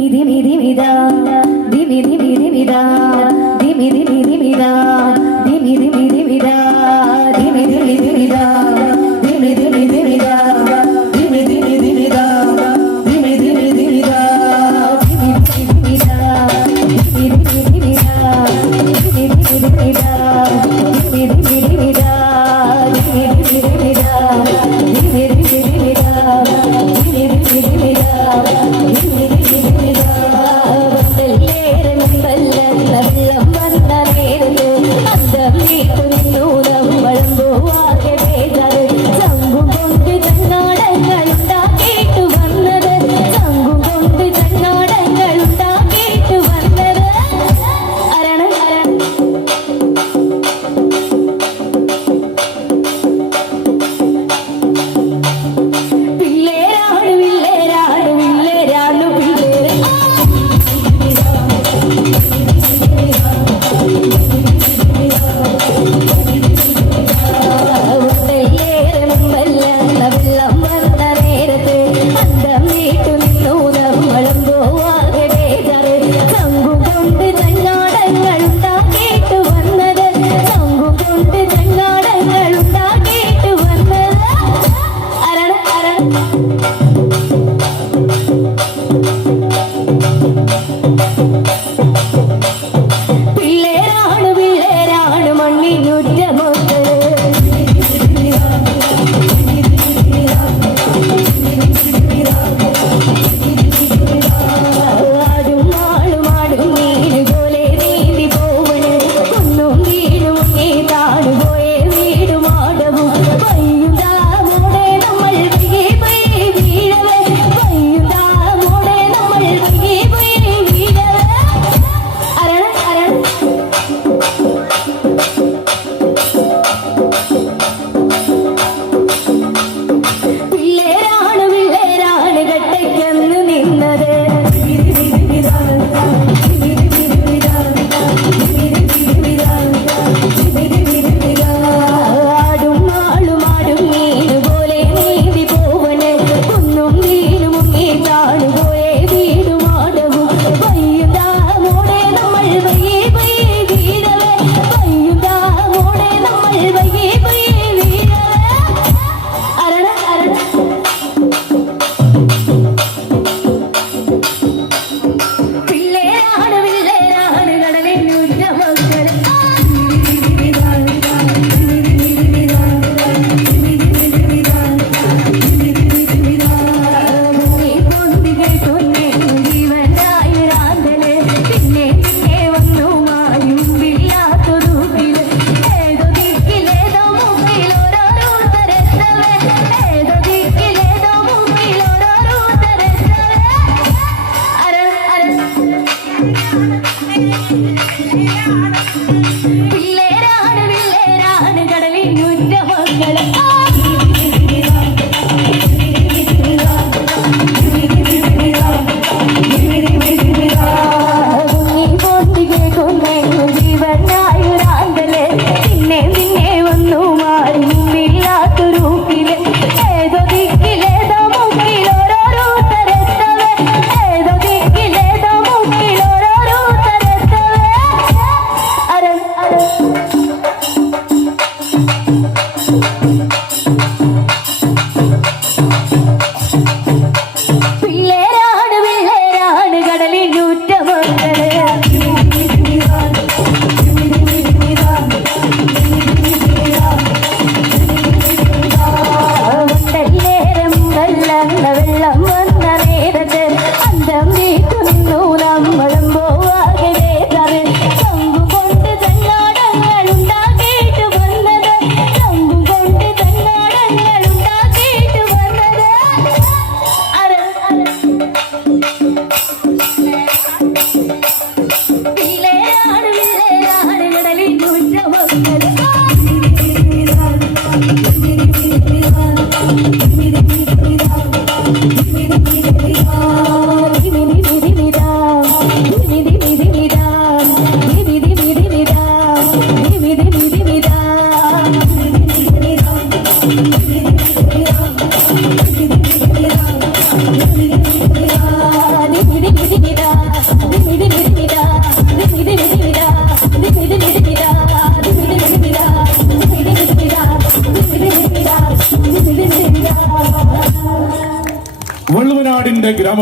ധിമി ധിമി ധിമിത ധിമി ധിമി ധിമിത ധിമി ധിമി ധിമിത ധിമി ധിമി ധിമിത ധിമി ധിമി ധിമിത Me no né? இந்த கிராம